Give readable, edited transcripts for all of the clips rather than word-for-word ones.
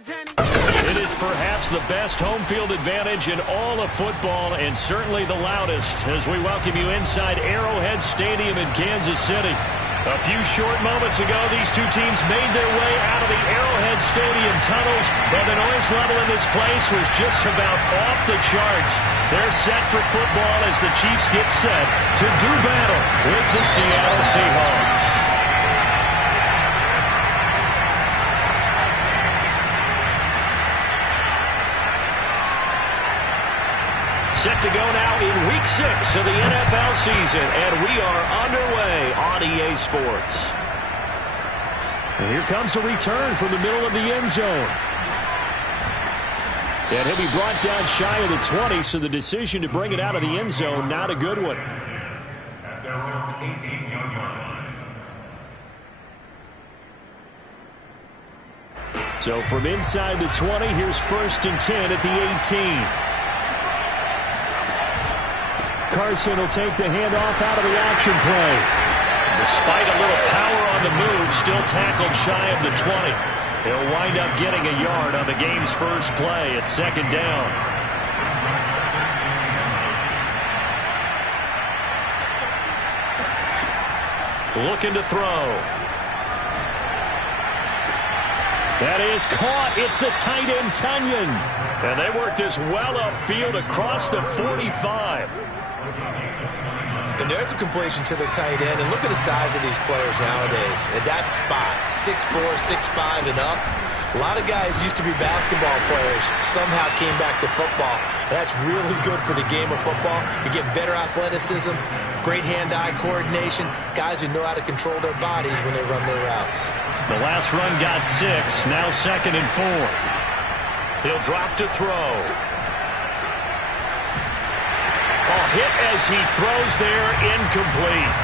Madden. It is perhaps the best home field advantage in all of football, and certainly the loudest, as we welcome you inside Arrowhead Stadium in Kansas City. A few short moments ago, these two teams made their way out of the Arrowhead Stadium tunnels, but the noise level in this place was just about off the charts. They're set for football as the Chiefs get set to do battle with the Seattle Seahawks. Set to go now in Week 6 of the NFL season, and we are underway on EA Sports. And here comes a return from the middle of the end zone. And he'll be brought down shy of the 20, so the decision to bring it out of the end zone, not a good one. At their own 18-yard line. So from inside the 20, here's 1st and 10 at the 18. Carson will take the handoff out of the action play. Despite a little power on the move, still tackled shy of the 20. He'll wind up getting a yard on the game's first play at 2nd down. Looking to throw. That is caught. It's the tight end, Tunyon. And they work this well upfield across the 45. And there's a completion to the tight end. And look at the size of these players nowadays. At that spot, 6'4", 6'5", and up. A lot of guys used to be basketball players, somehow came back to football. And that's really good for the game of football. You're getting better athleticism, great hand-eye coordination, guys who know how to control their bodies when they run their routes. The last run got 6, now 2nd and 4. He'll drop to throw. Hit as he throws there, incomplete.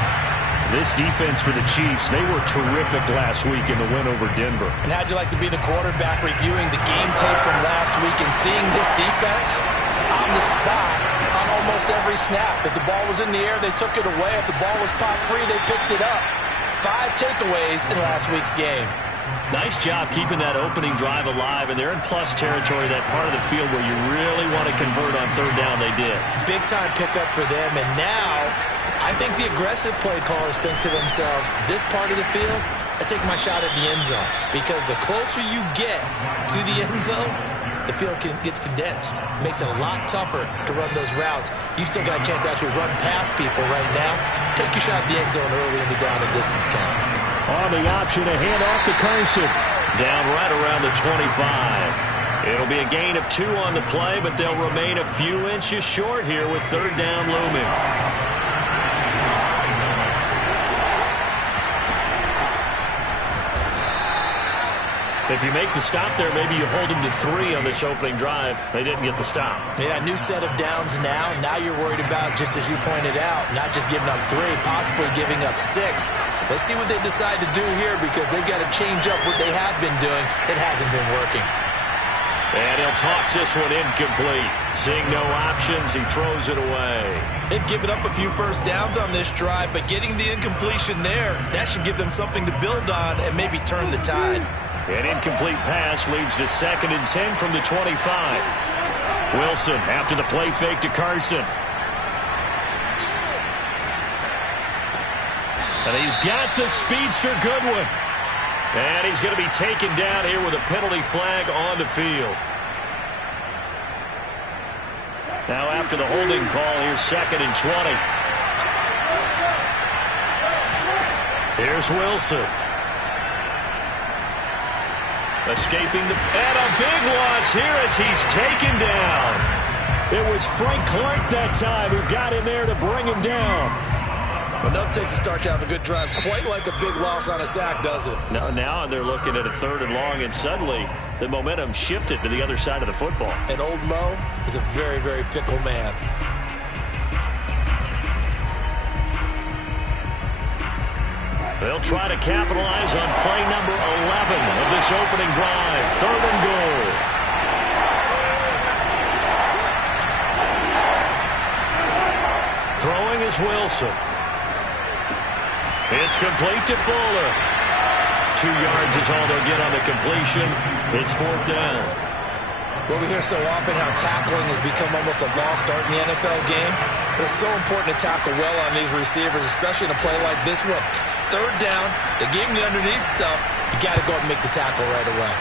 This defense for the Chiefs, they were terrific last week in the win over Denver. And how'd you like to be the quarterback reviewing the game tape from last week and seeing this defense on the spot on almost every snap? If the ball was in the air, they took it away. If the ball was pop free, they picked it up. 5 takeaways in last week's game. Nice job keeping that opening drive alive, and they're in plus territory, that part of the field where you really want to convert on 3rd down. They did. Big-time pickup for them, and now I think the aggressive play callers think to themselves, this part of the field, I take my shot at the end zone, because the closer you get to the end zone, the field gets condensed. It makes it a lot tougher to run those routes. You still got a chance to actually run past people right now. Take your shot at the end zone early in the down and distance count. On the option, a handoff to Carson. Down right around the 25. It'll be a gain of 2 on the play, but they'll remain a few inches short here with 3rd down looming. If you make the stop there, maybe you hold them to 3 on this opening drive. They didn't get the stop. Yeah, new set of downs now. Now you're worried about, just as you pointed out, not just giving up 3, possibly giving up 6. Let's see what they decide to do here, because they've got to change up what they have been doing. It hasn't been working. And he'll toss this one incomplete. Seeing no options, he throws it away. They've given up a few first downs on this drive, but getting the incompletion there, that should give them something to build on and maybe turn the tide. An incomplete pass leads to 2nd and 10 from the 25. Wilson after the play fake to Carson. And he's got the speedster Goodwin. And he's going to be taken down here with a penalty flag on the field. Now after the holding call, here's 2nd and 20. Here's Wilson. Escaping and a big loss here as he's taken down. It was Frank Clark that time who got in there to bring him down. Enough takes to start to have a good drive. Quite like a big loss on a sack, does it? No, now they're looking at a 3rd and long, and suddenly the momentum shifted to the other side of the football. And old Mo is a very, very fickle man. They'll try to capitalize on play number 11 of this opening drive. 3rd and goal. Throwing is Wilson. It's complete to Fuller. 2 yards is all they'll get on the completion. It's 4th down. Well, we hear so often how tackling has become almost a lost art in the NFL game. But it's so important to tackle well on these receivers, especially in a play like this one. 3rd down, they gave him the underneath stuff. You got to go up and make the tackle right away.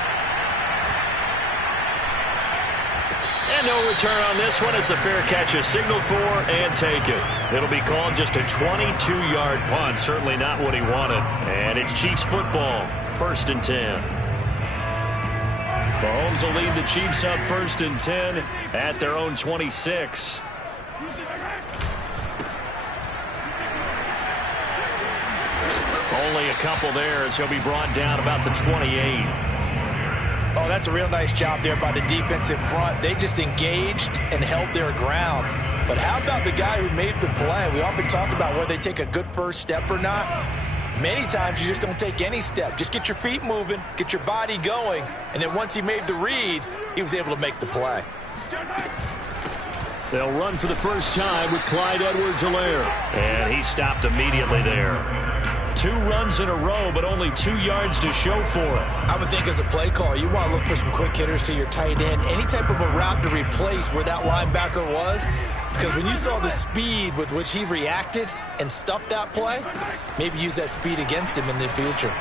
And no return on this one as the fair catch is signaled for and taken. It'll be called just a 22-yard punt. Certainly not what he wanted. And it's Chiefs football, 1st and 10. Mahomes will lead the Chiefs up 1st and 10 at their own 26. Only a couple there as he'll be brought down about the 28. Oh, that's a real nice job there by the defensive front. They just engaged and held their ground. But how about the guy who made the play? We often talk about whether they take a good first step or not. Many times you just don't take any step. Just get your feet moving, get your body going, and then once he made the read, he was able to make the play. They'll run for the first time with Clyde Edwards-Helaire. And he stopped immediately there. 2 runs in a row, but only 2 yards to show for it. I would think as a play caller, you want to look for some quick hitters to your tight end. Any type of a route to replace where that linebacker was. Because when you saw the speed with which he reacted and stuffed that play, maybe use that speed against him in the future.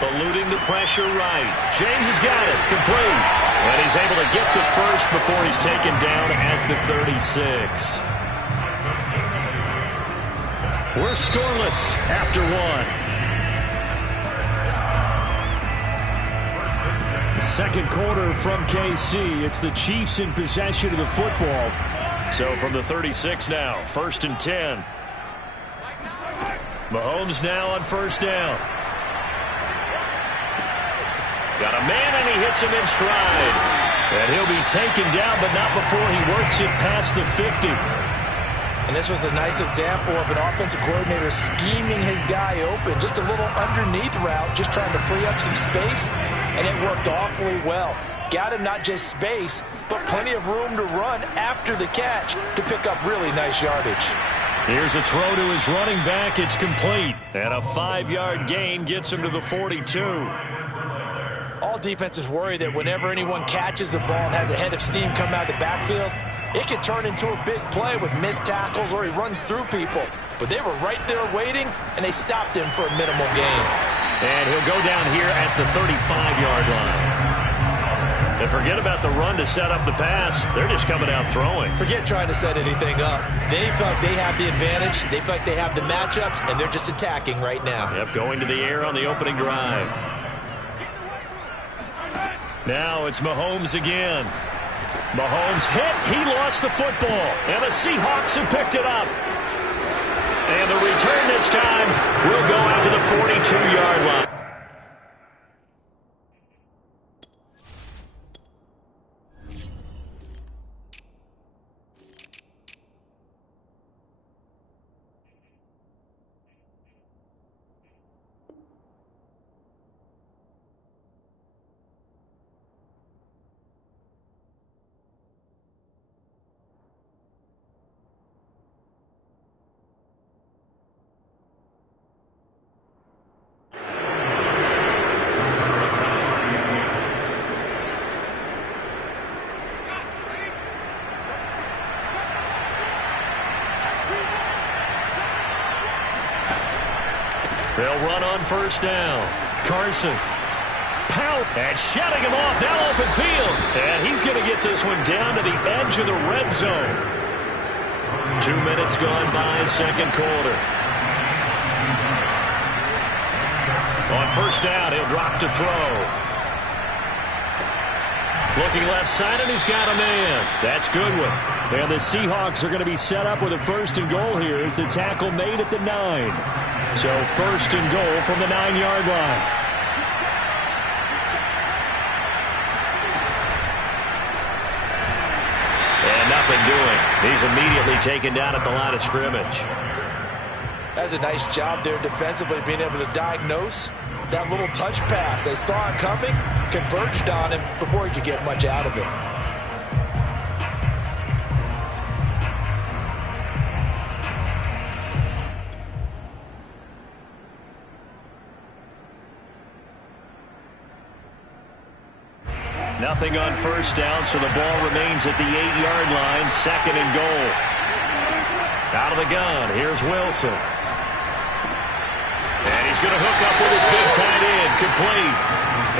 Eluding the pressure right. James has got it. Complete. And he's able to get to first before he's taken down at the 36. We're scoreless after 1. Second quarter from KC. It's the Chiefs in possession of the football. So from the 36 now, 1st and 10. Mahomes now on 1st down. Got a man, and he hits him in stride. And he'll be taken down, but not before he works it past the 50. And this was a nice example of an offensive coordinator scheming his guy open. Just a little underneath route, just trying to free up some space, and it worked awfully well. Got him not just space, but plenty of room to run after the catch to pick up really nice yardage. Here's a throw to his running back. It's complete. And a 5-yard gain gets him to the 42. All defenses worry that whenever anyone catches the ball and has a head of steam come out of the backfield, it can turn into a big play with missed tackles or he runs through people. But they were right there waiting, and they stopped him for a minimal gain. And he'll go down here at the 35-yard line. And forget about the run to set up the pass. They're just coming out throwing. Forget trying to set anything up. They feel like they have the advantage. They feel like they have the matchups, and they're just attacking right now. Yep, going to the air on the opening drive. Now it's Mahomes again. Mahomes hit. He lost the football. And the Seahawks have picked it up. And the return this time will go out to the 42-yard line. They'll run on 1st down. Carson. Pout. And shutting him off. Now open field. And he's going to get this one down to the edge of the red zone. 2 minutes gone by, second quarter. On 1st down, he'll drop to throw. Looking left side, and he's got a man. That's Goodwin. And the Seahawks are going to be set up with a 1st and goal here as the tackle made at the 9. So 1st and goal from the 9-yard line. And nothing doing. He's immediately taken down at the line of scrimmage. That's a nice job there defensively, being able to diagnose that little touch pass. They saw it coming, converged on him before he could get much out of it. Nothing on first down, so the ball remains at the 8-yard line, 2nd and goal. Out of the gun, here's Wilson. And he's going to hook up with his big tight end, complete.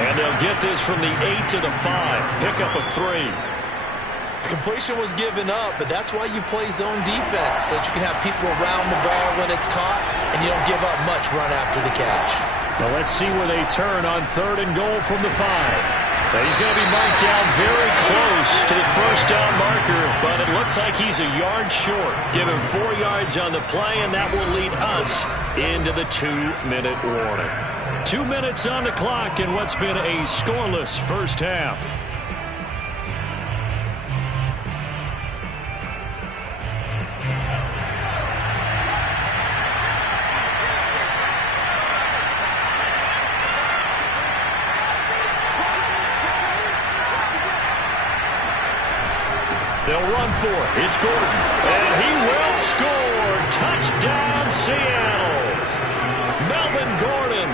And they'll get this from the 8 to the 5, pickup of 3. Completion was given up, but that's why you play zone defense, so that you can have people around the ball when it's caught, and you don't give up much run after the catch. Well, let's see where they turn on 3rd and goal from the 5. He's going to be marked down very close to the first down marker, but it looks like he's a yard short. Give him 4 yards on the play, and that will lead us into the 2-minute warning. 2 minutes on the clock in what's been a scoreless first half. They'll run for it. It's Gordon. And he will score. Touchdown, Seattle. Melvin Gordon,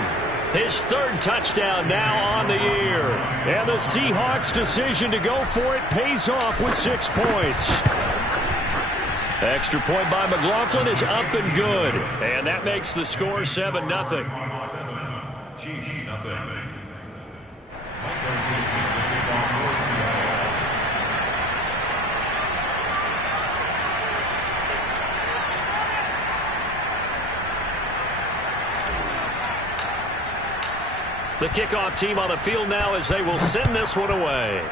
his 3rd touchdown now on the year. And the Seahawks' decision to go for it pays off with 6 points. Extra point by McLaughlin is up and good. And that makes the score 7-0. Chiefs, nothing. The kickoff team on the field now as they will send this one away.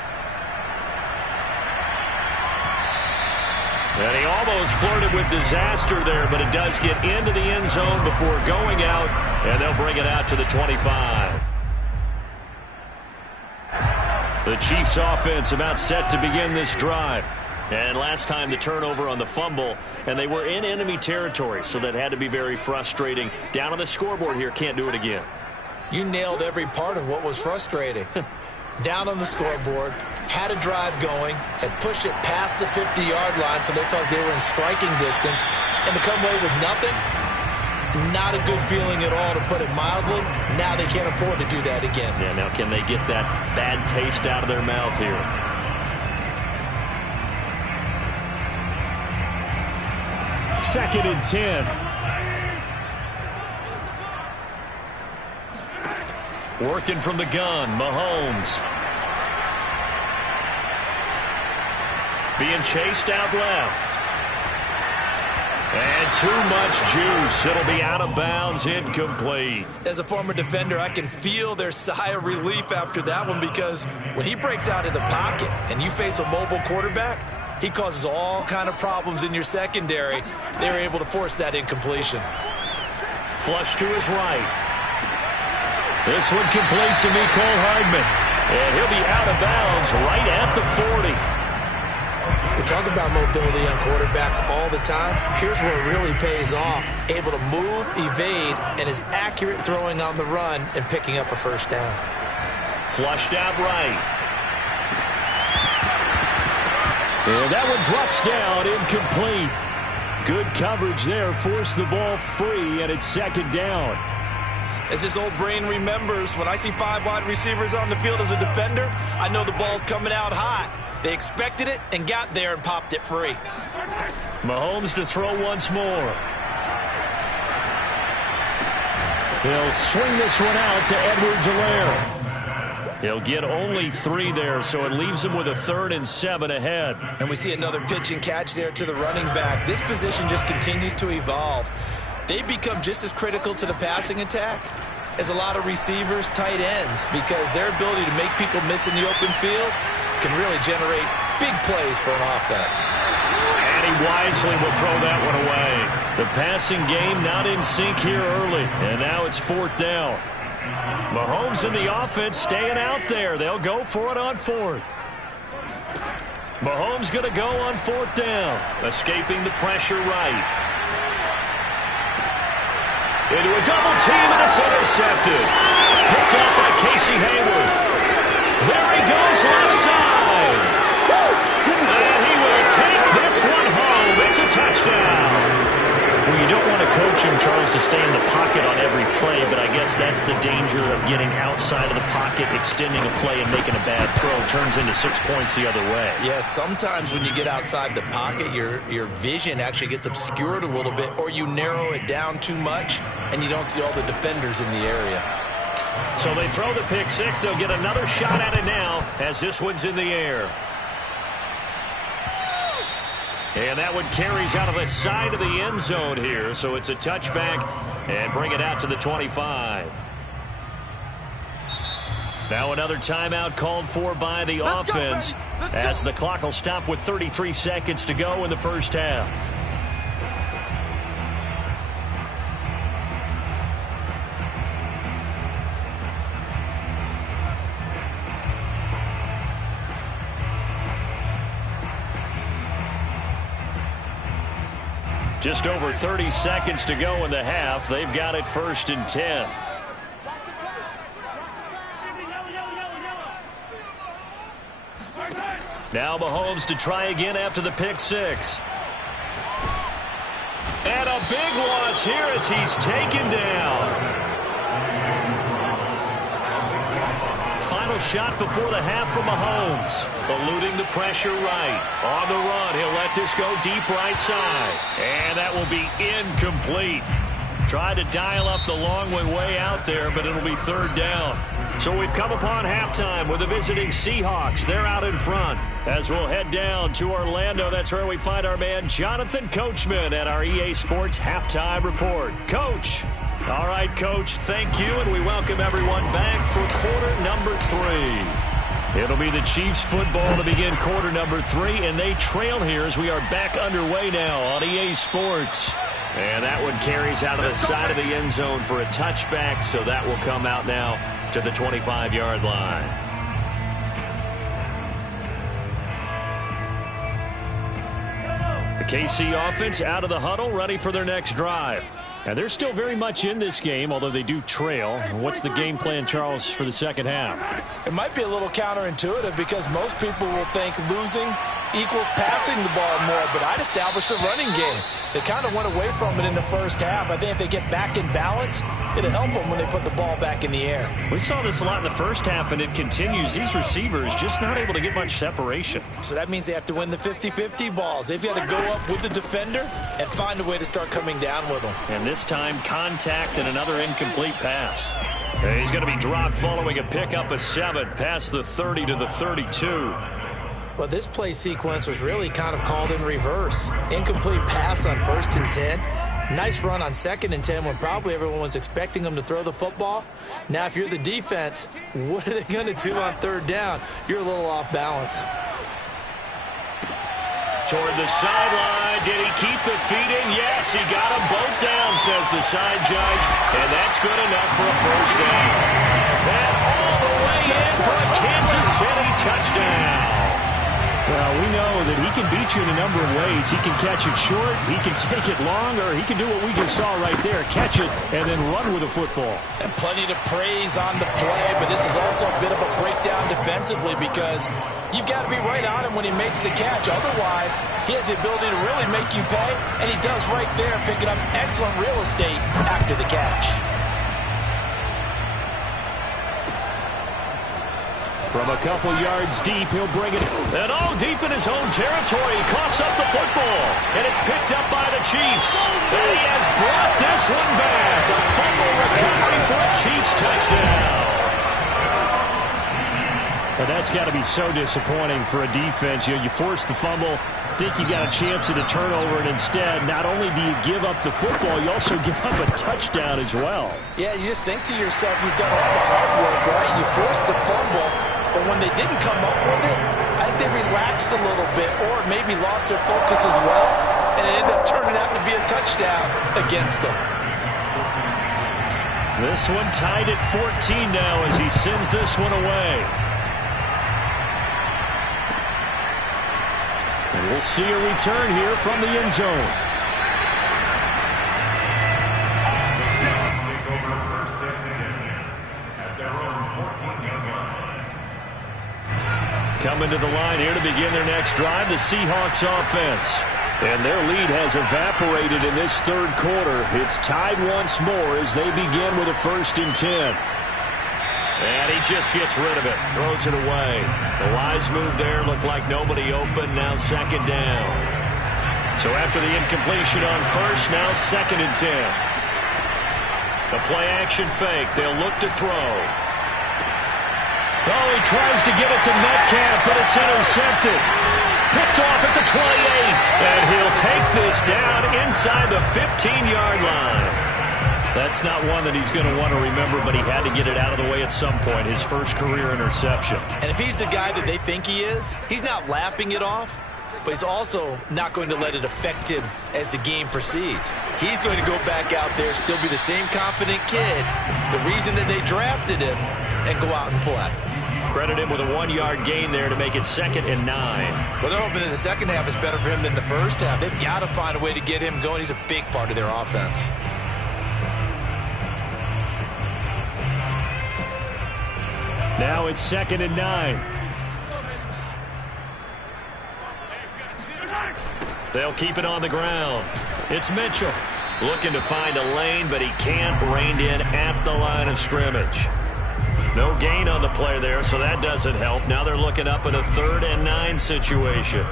And he almost flirted with disaster there, but it does get into the end zone before going out, and they'll bring it out to the 25. The Chiefs offense about set to begin this drive. And last time the turnover on the fumble, and they were in enemy territory, so that had to be very frustrating. Down on the scoreboard here, can't do it again. You nailed every part of what was frustrating. Down on the scoreboard, had a drive going, had pushed it past the 50-yard line so they felt they were in striking distance, and to come away with nothing, not a good feeling at all, to put it mildly. Now they can't afford to do that again. Yeah, now can they get that bad taste out of their mouth here? Second and 10. Working from the gun, Mahomes. Being chased out left. And too much juice. It'll be out of bounds, incomplete. As a former defender, I can feel their sigh of relief after that one, because when he breaks out of the pocket and you face a mobile quarterback, he causes all kind of problems in your secondary. They were able to force that incompletion. Flush to his right. This one complete to Mecole Hardman. And he'll be out of bounds right at the 40. We talk about mobility on quarterbacks all the time. Here's where it really pays off. Able to move, evade, and is accurate throwing on the run and picking up a first down. Flushed out right. And that one drops down, incomplete. Good coverage there, forced the ball free, and it's 2nd down. As this old brain remembers, when I see 5 wide receivers on the field as a defender, I know the ball's coming out hot. They expected it and got there and popped it free. Mahomes to throw once more. He'll swing this one out to Edwards-Helaire. He'll get only 3 there, so it leaves him with a 3rd and 7 ahead. And we see another pitch and catch there to the running back. This position just continues to evolve. They become just as critical to the passing attack as a lot of receivers, tight ends, because their ability to make people miss in the open field can really generate big plays for an offense. And he wisely will throw that one away. The passing game not in sync here early, and now it's 4th down. Mahomes and the offense staying out there. They'll go for it on 4th. Mahomes going to go on 4th down, escaping the pressure right. Into a double team, and it's intercepted. Picked off by Casey Hayward. There he goes left side. And he will take this one home. It's a touchdown. Well, you don't want to coach him, Charles, to stay in the pocket on every play, but I guess that's the danger of getting outside of the pocket, extending a play, and making a bad throw. Turns into 6 points the other way. Yeah, sometimes when you get outside the pocket, your vision actually gets obscured a little bit, or you narrow it down too much, and you don't see all the defenders in the area. So they throw the pick six. They'll get another shot at it now as this one's in the air. And that one carries out of the side of the end zone here. So it's a touchback and bring it out to the 25. Now another timeout called for by the offense as the clock will stop with 33 seconds to go in the first half. Just over 30 seconds to go in the half. They've got it 1st and 10. Now Mahomes to try again after the pick six. And a big loss here as he's taken down. Final shot before the half from Mahomes. Eluding the pressure right. On the run, he'll let this go deep right side. And that will be incomplete. Tried to dial up the long one way out there, but it'll be 3rd down. So we've come upon halftime with the visiting Seahawks. They're out in front. As we'll head down to Orlando, that's where we find our man Jonathan Coachman at our EA Sports Halftime Report. Coach. All right, Coach, thank you, and we welcome everyone back for quarter number 3. It'll be the Chiefs football to begin quarter number 3, and they trail here as we are back underway now on EA Sports. And that one carries out of the side of the end zone for a touchback, so that will come out now to the 25-yard line. The KC offense out of the huddle, ready for their next drive. And they're still very much in this game, although they do trail. What's the game plan, Charles, for the second half? It might be a little counterintuitive because most people will think losing equals passing the ball more, but I'd establish the running game. They kind of went away from it in the first half. I think if they get back in balance, it'll help them when they put the ball back in the air. We saw this a lot in the first half, and it continues. These receivers just not able to get much separation. So that means they have to win the 50-50 balls. They've got to go up with the defender and find a way to start coming down with them. And this time, contact and another incomplete pass. He's going to be dropped following a pickup of 7 past the 30 to the 32. Well, this play sequence was really kind of called in reverse. Incomplete pass on 1st and 10. Nice run on 2nd and 10 when probably everyone was expecting them to throw the football. Now, if you're the defense, what are they going to do on 3rd down? You're a little off balance. Toward the sideline. Did he keep the feet in? Yes, he got them both down, says the side judge. And that's good enough for a 1st down. And all the way in for a Kansas City touchdown. Well, we know that he can beat you in a number of ways. He can catch it short, he can take it long, or he can do what we just saw right there, catch it and then run with the football. And plenty to praise on the play, but this is also a bit of a breakdown defensively because you've got to be right on him when he makes the catch. Otherwise, he has the ability to really make you pay, and he does right there, picking up excellent real estate after the catch. From a couple yards deep, he'll bring it. And deep in his own territory. He coughs up the football. And it's picked up by the Chiefs. And he has brought this one back. A fumble recovery for a Chiefs touchdown. Well, that's got to be so disappointing for a defense. You force the fumble, think you got a chance at a turnover, and instead, not only do you give up the football, you also give up a touchdown as well. Yeah, you just think to yourself, you've done all the hard work, right? You forced the fumble, but when they didn't come up with it, I think they relaxed a little bit or maybe lost their focus as well, and it ended up turning out to be a touchdown against them. This one tied at 14 now as he sends this one away. And we'll see a return here from the end zone. Take over 1st and 10 at their own 14-yard line. Coming to the line here to begin their next drive, the Seahawks offense. And their lead has evaporated in this third quarter. It's tied once more as they begin with a 1st and 10. And he just gets rid of it. Throws it away. The wise move there. Looked like nobody open. Now 2nd down. So after the incompletion on 1st, now 2nd and 10. The play action fake. They'll look to throw. Oh, he tries to get it to Metcalf, but it's intercepted. Picked off at the 28. And he'll take this down inside the 15-yard line. That's not one that he's going to want to remember, but he had to get it out of the way at some point. His first career interception. And if he's the guy that they think he is, he's not lapping it off, but he's also not going to let it affect him as the game proceeds. He's going to go back out there, still be the same confident kid, the reason that they drafted him, and go out and play. Credit him with a 1-yard gain there to make it 2nd and 9. Well, they're hoping that the second half is better for him than the first half. They've got to find a way to get him going. He's a big part of their offense. Now it's 2nd and 9. They'll keep it on the ground. It's Mitchell looking to find a lane, but he can't. Reined in at the line of scrimmage. No gain on the play there, so that doesn't help. Now they're looking up at a 3rd and 9 situation.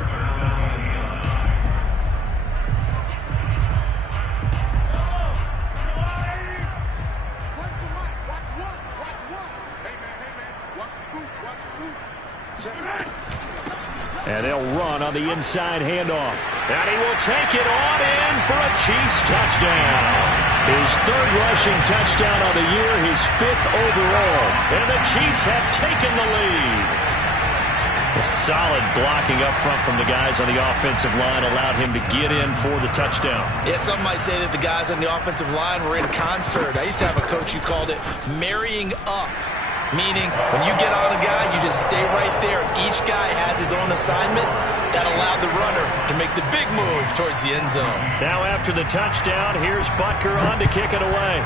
And they'll run on the inside handoff. And he will take it on in for a Chiefs touchdown. His 3rd rushing touchdown on the year, his 5th overall. And the Chiefs have taken the lead. A solid blocking up front from the guys on the offensive line allowed him to get in for the touchdown. Yeah, some might say that the guys on the offensive line were in concert. I used to have a coach who called it marrying up. Meaning, when you get on a guy, you just stay right there, and each guy has his own assignment. That allowed the runner to make the big move towards the end zone. Now after the touchdown, here's Butker on to kick it away.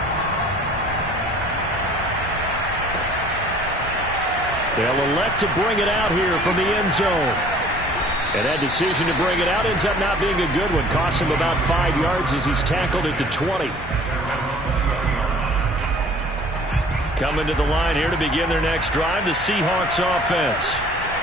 They'll elect to bring it out here from the end zone. And that decision to bring it out ends up not being a good one. Cost him about 5 yards as he's tackled at the 20. Coming to the line here to begin their next drive, the Seahawks offense.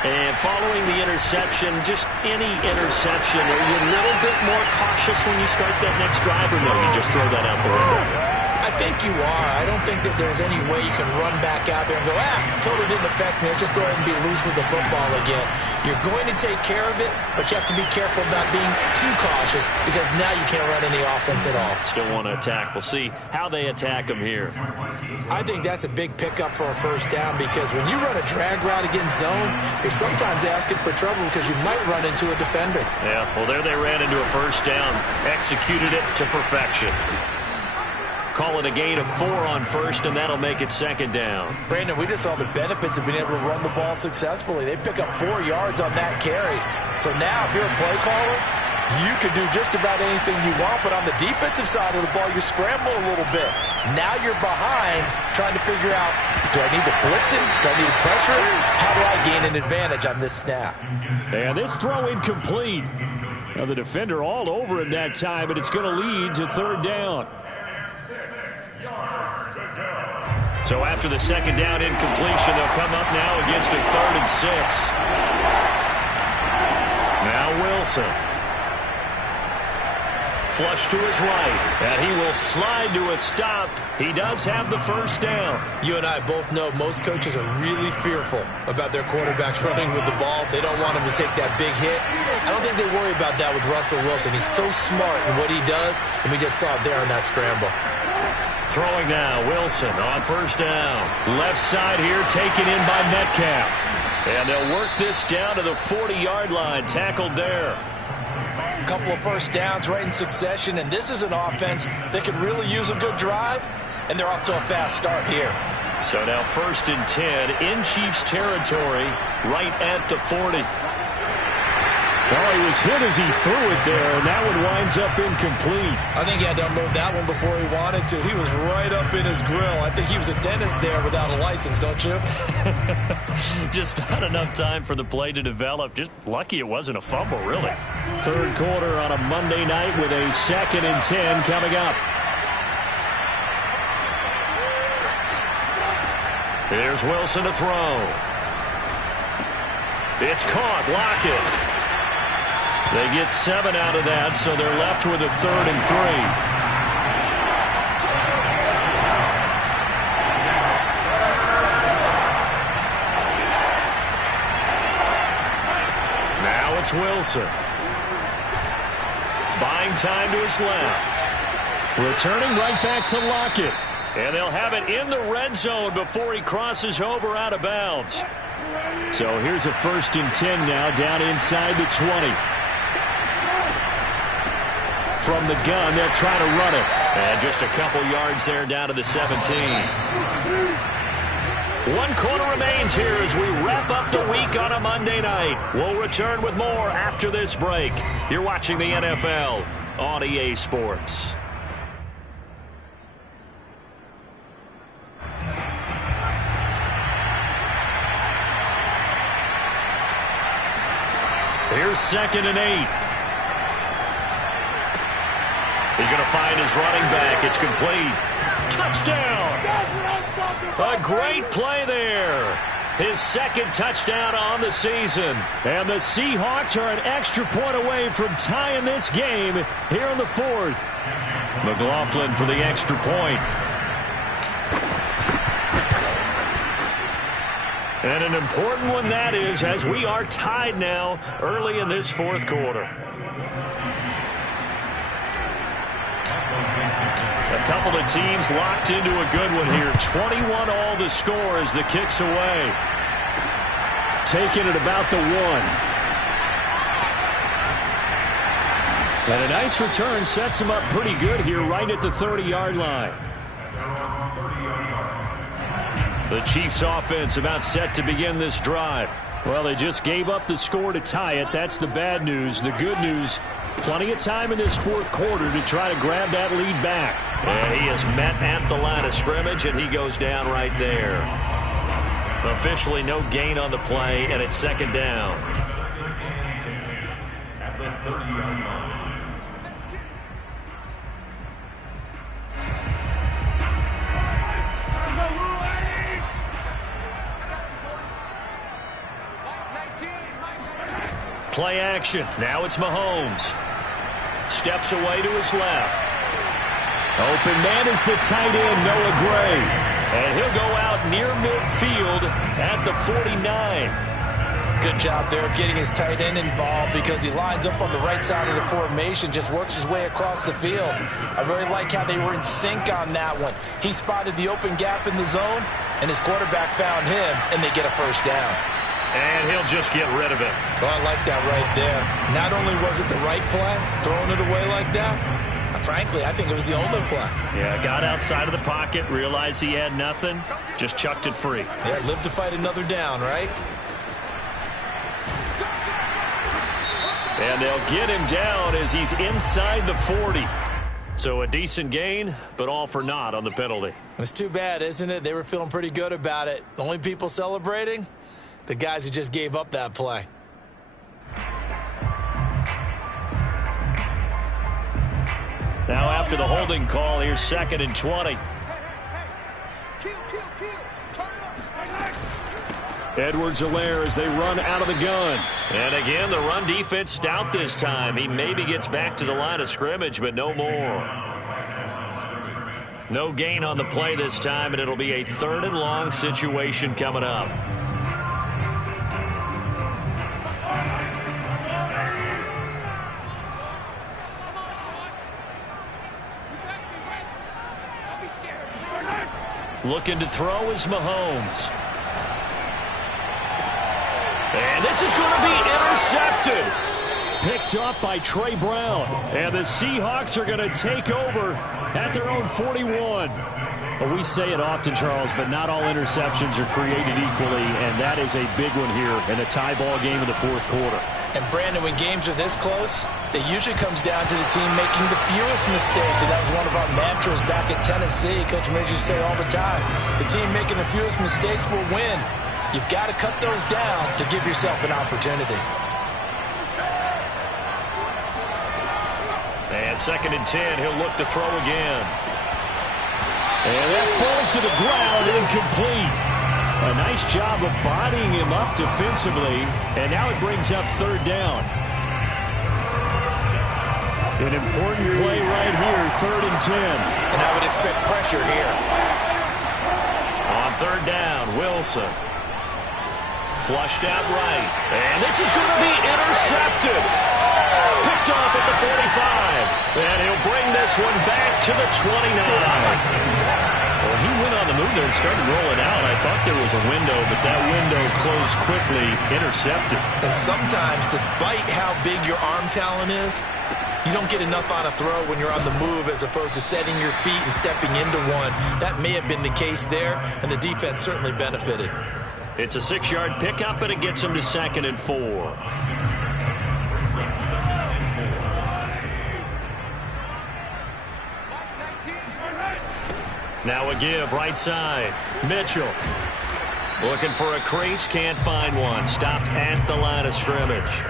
And following the interception, just any interception, are you a little bit more cautious when you start that next drive, or no, you just throw that out the window? I think you are. I don't think that there's any way you can run back out there and go, totally didn't affect me. Let's just go ahead and be loose with the football again. You're going to take care of it, but you have to be careful about being too cautious because now you can't run any offense at all. Still want to attack. We'll see how they attack them here. I think that's a big pickup for a 1st down because when you run a drag route against zone, you're sometimes asking for trouble because you might run into a defender. Yeah, well, there they ran into a 1st down. Executed it to perfection. Call it a gain of 4 on 1st, and that'll make it 2nd down. Brandon, we just saw the benefits of being able to run the ball successfully. They pick up 4 yards on that carry. So now, if you're a play caller, you can do just about anything you want, but on the defensive side of the ball, you're scrambling a little bit. Now you're behind, trying to figure out, do I need to blitz him? Do I need to pressure him? How do I gain an advantage on this snap? And this throw incomplete. Now the defender all over him that time, but it's going to lead to 3rd down. So after the 2nd down incompletion, they'll come up now against a 3rd and 6. Now Wilson. Flush to his right, and he will slide to a stop. He does have the 1st down. You and I both know most coaches are really fearful about their quarterbacks running with the ball. They don't want him to take that big hit. I don't think they worry about that with Russell Wilson. He's so smart in what he does, and we just saw it there on that scramble. Throwing now, Wilson on 1st down. Left side here taken in by Metcalf. And they'll work this down to the 40-yard line. Tackled there. A couple of 1st downs right in succession, and this is an offense that could really use a good drive, and they're off to a fast start here. So now 1st and 10 in Chiefs territory right at the 40. Oh, he was hit as he threw it there, and that one winds up incomplete. I think he had to unload that one before he wanted to. He was right up in his grill. I think he was a dentist there without a license, don't you? Just not enough time for the play to develop. Just lucky it wasn't a fumble, really. Third quarter on a Monday night with a 2nd and 10 coming up. Here's Wilson to throw. It's caught. Lockett. They get 7 out of that, so they're left with a 3rd and 3. Now it's Wilson. Buying time to his left. Returning right back to Lockett. And they'll have it in the red zone before he crosses over out of bounds. So here's a 1st and 10 now down inside the 20. From the gun, they'll try to run it. And just a couple yards there down to the 17. 1 quarter remains here as we wrap up the week on a Monday night. We'll return with more after this break. You're watching the NFL on EA Sports. Here's 2nd and 8. He's going to find his running back. It's complete. Touchdown! A great play there. His 2nd touchdown on the season. And the Seahawks are an extra point away from tying this game here in the 4th. McLaughlin for the extra point. And an important one that is, as we are tied now early in this 4th quarter. A couple of teams locked into a good one here. 21 all the score as the kick's away. Taking it about the 1. And a nice return sets him up pretty good here right at the 30-yard line. The Chiefs offense about set to begin this drive. Well, they just gave up the score to tie it. That's the bad news. The good news, plenty of time in this 4th quarter to try to grab that lead back. And he is met at the line of scrimmage, and he goes down right there. Officially no gain on the play, and it's 2nd down. At the 30-yard line. Play action. Now it's Mahomes. Steps away to his left. Open man is the tight end, Noah Gray. And he'll go out near midfield at the 49. Good job there of getting his tight end involved because he lines up on the right side of the formation, just works his way across the field. I really like how they were in sync on that one. He spotted the open gap in the zone, and his quarterback found him, and they get a 1st down. And he'll just get rid of it. So I like that right there. Not only was it the right play, throwing it away like that, frankly, I think it was the only play. Yeah, got outside of the pocket, realized he had nothing, just chucked it free. Yeah, live to fight another down, right? And they'll get him down as he's inside the 40. So a decent gain, but all for naught on the penalty. It's too bad, isn't it? They were feeling pretty good about it. The only people celebrating? The guys who just gave up that play. Now after the holding call, here's 2nd and 20. Edwards-Helaire as they run out of the gun. And again, the run defense stout this time. He maybe gets back to the line of scrimmage, but no more. No gain on the play this time, and it'll be a 3rd and long situation coming up. Looking to throw is Mahomes. And this is going to be intercepted. Picked up by Trey Brown. And the Seahawks are going to take over at their own 41. Well, we say it often, Charles, but not all interceptions are created equally, and that is a big one here in a tie ball game in the 4th quarter. And Brandon, when games are this close, it usually comes down to the team making the fewest mistakes. And that was one of our mantras back at Tennessee. Coach Major used to say all the time, the team making the fewest mistakes will win. You've got to cut those down to give yourself an opportunity. And 2nd and 10, he'll look to throw again. And that falls to the ground, incomplete. A nice job of bodying him up defensively, and now it brings up 3rd down. An important play right here, 3rd and 10. And I would expect pressure here. On 3rd down, Wilson. Flushed out right. And this is going to be intercepted. Picked off at the 45. And he'll bring this one back to the 29. Well, he went on the move there and started rolling out. I thought there was a window, but that window closed quickly, intercepted. And sometimes, despite how big your arm talent is, you don't get enough on a throw when you're on the move as opposed to setting your feet and stepping into one. That may have been the case there, and the defense certainly benefited. It's a 6-yard pickup, and it gets him to 2nd and 4. Now a give, right side. Mitchell. Looking for a crease, can't find one. Stopped at the line of scrimmage.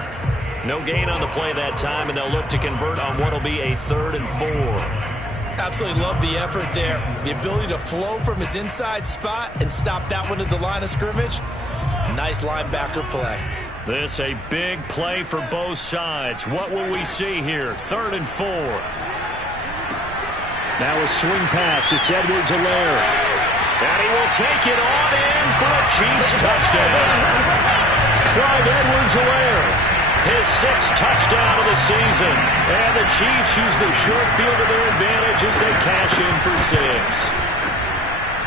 No gain on the play that time, and they'll look to convert on what will be a 3rd and 4. Absolutely love the effort there. The ability to flow from his inside spot and stop that one at the line of scrimmage. Nice linebacker play. This a big play for both sides. What will we see here? 3rd and 4. Now a swing pass. It's Edwards-Helaire. And he will take it on in for a Chiefs touchdown. Clyde Edwards-Helaire. His 6th touchdown of the season. And the Chiefs use the short field to their advantage as they cash in for 6.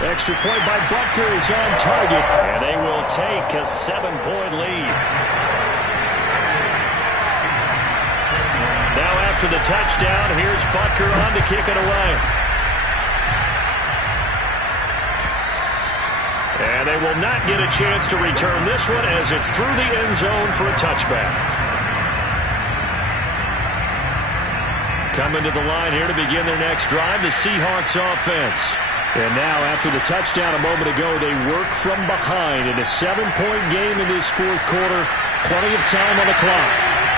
Extra point by Butker is on target. And they will take a 7-point lead. Now after the touchdown, here's Butker on to kick it away. And they will not get a chance to return this one as it's through the end zone for a touchback. Coming to the line here to begin their next drive, the Seahawks offense. And now after the touchdown a moment ago, they work from behind in a 7-point game in this 4th quarter. Plenty of time on the clock.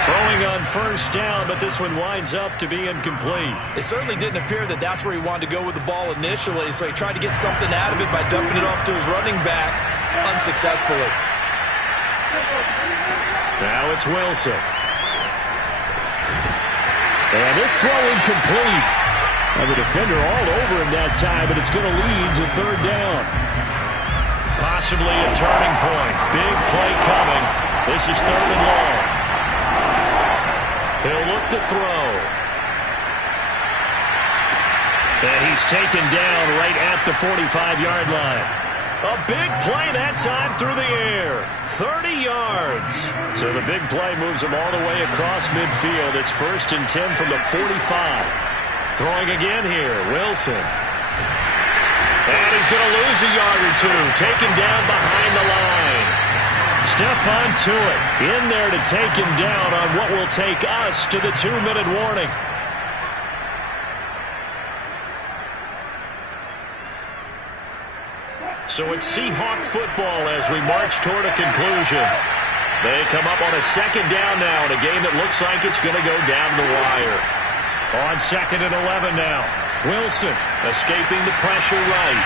Throwing on 1st down, but this one winds up to be incomplete. It certainly didn't appear that that's where he wanted to go with the ball initially, so he tried to get something out of it by dumping it off to his running back unsuccessfully. Now it's Wilson. And this throw incomplete. And the defender all over him that time, but it's going to lead to 3rd down. Possibly a turning point. Big play coming. This is 3rd and long. He'll look to throw. And he's taken down right at the 45-yard line. A big play that time through the air. 30 yards. So the big play moves him all the way across midfield. It's 1st and 10 from the 45. Throwing again here, Wilson. And he's going to lose a yard or two. Taken down behind the line. Stephon Tuitt in there to take him down on what will take us to the 2-minute warning. So it's Seahawk football as we march toward a conclusion. They come up on a 2nd down now in a game that looks like it's going to go down the wire. On 2nd and 11 now. Wilson escaping the pressure right.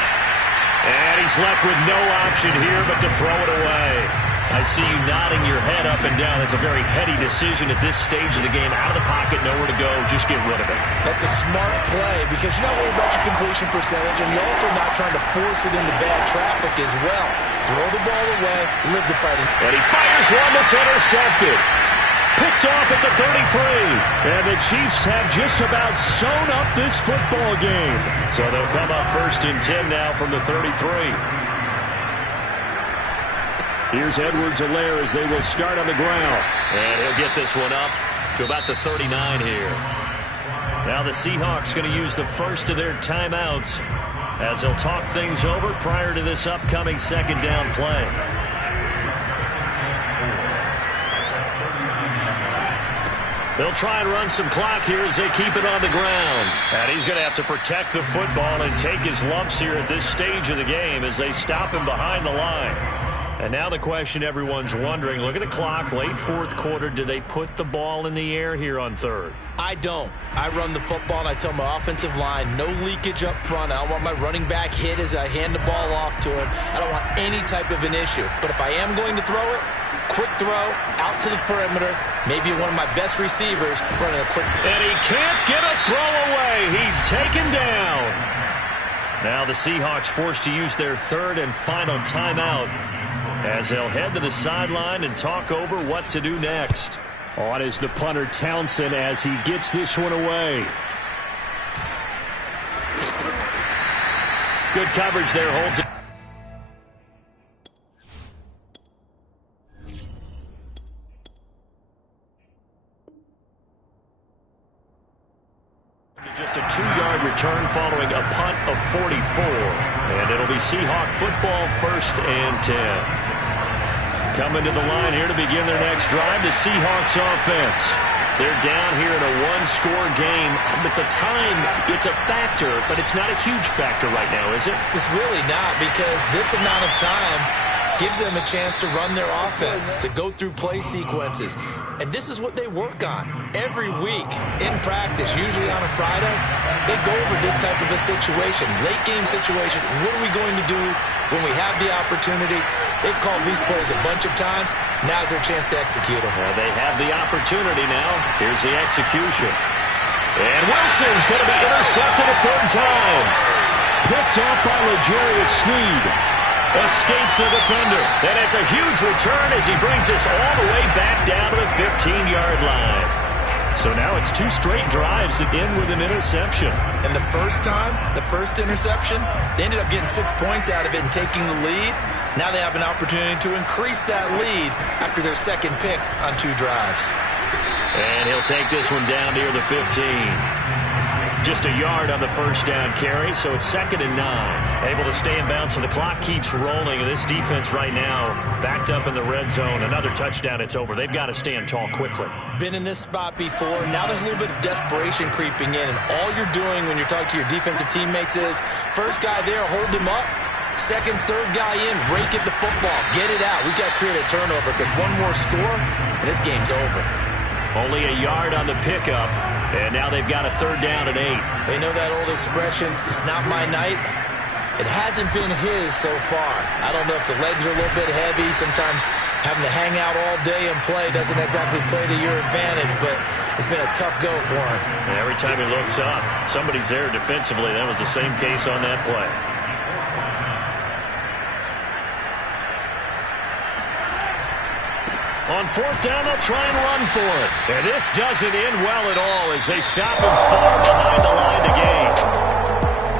And he's left with no option here but to throw it away. I see you nodding your head up and down. It's a very heady decision at this stage of the game. Out of the pocket, nowhere to go. Just get rid of it. That's a smart play because you're not worried about your completion percentage, and you're also not trying to force it into bad traffic as well. Throw the ball away, live the fight. And he fires one that's intercepted. Picked off at the 33. And the Chiefs have just about sewn up this football game. So they'll come up 1st and 10 now from the 33. Here's Edwards-Helaire as they will start on the ground. And he'll get this one up to about the 39 here. Now the Seahawks going to use the first of their timeouts as they'll talk things over prior to this upcoming 2nd down play. They'll try and run some clock here as they keep it on the ground. And he's going to have to protect the football and take his lumps here at this stage of the game as they stop him behind the line. And now the question everyone's wondering, look at the clock, late fourth quarter. Do they put the ball in the air here on third? I don't. I run the football, and I tell my offensive line, no leakage up front. I don't want my running back hit as I hand the ball off to him. I don't want any type of an issue. But if I am going to throw it, quick throw, out to the perimeter, maybe one of my best receivers running a quick throw. And he can't get a throw away. He's taken down. Now the Seahawks forced to use their third and final timeout as they'll head to the sideline and talk over what to do next. On is the punter Townsend as he gets this one away. Good coverage there, holds it. Just a 2-yard return following a punt of 44. And it'll be Seahawk football, 1st and 10. Coming to the line here to begin their next drive, the Seahawks offense. They're down here in a one-score game, but the time, it's a factor, but it's not a huge factor right now, is it? It's really not, because this amount of time gives them a chance to run their offense, to go through play sequences. And this is what they work on every week in practice, usually on a Friday. They go over this type of a situation, late game situation. What are we going to do when we have the opportunity? They've called these plays a bunch of times. Now's their chance to execute them. Well, they have the opportunity now. Here's the execution. And Wilson's going to be intercepted a third time. Picked up by L'Jarius Sneed. Escapes the defender. And it's a huge return as he brings us all the way back down to the 15-yard line. So now it's 2 straight drives that end with an interception. And the first time, the first interception, they ended up getting 6 points out of it and taking the lead. Now they have an opportunity to increase that lead after their second pick on 2 drives. And he'll take this one down near the 15. Just a yard on the first down carry, so it's 2nd and 9. Able to stay in bounds, so the clock keeps rolling. And this defense right now backed up in the red zone. Another touchdown, it's over. They've got to stand tall quickly. Been in this spot before. Now there's a little bit of desperation creeping in. And all you're doing when you're talking to your defensive teammates is, first guy there, hold him up. Second, third guy in, rake at the football. Get it out. We've got to create a turnover because one more score, and this game's over. Only a yard on the pickup, and now they've got a 3rd down and 8. They know that old expression, it's not my night. It hasn't been his so far. I don't know if the legs are a little bit heavy. Sometimes having to hang out all day and play doesn't exactly play to your advantage, but it's been a tough go for him. And every time he looks up, somebody's there defensively. That was the same case on that play. On 4th down, they'll try and run for it. And this doesn't end well at all as they stop him far behind the line to gain.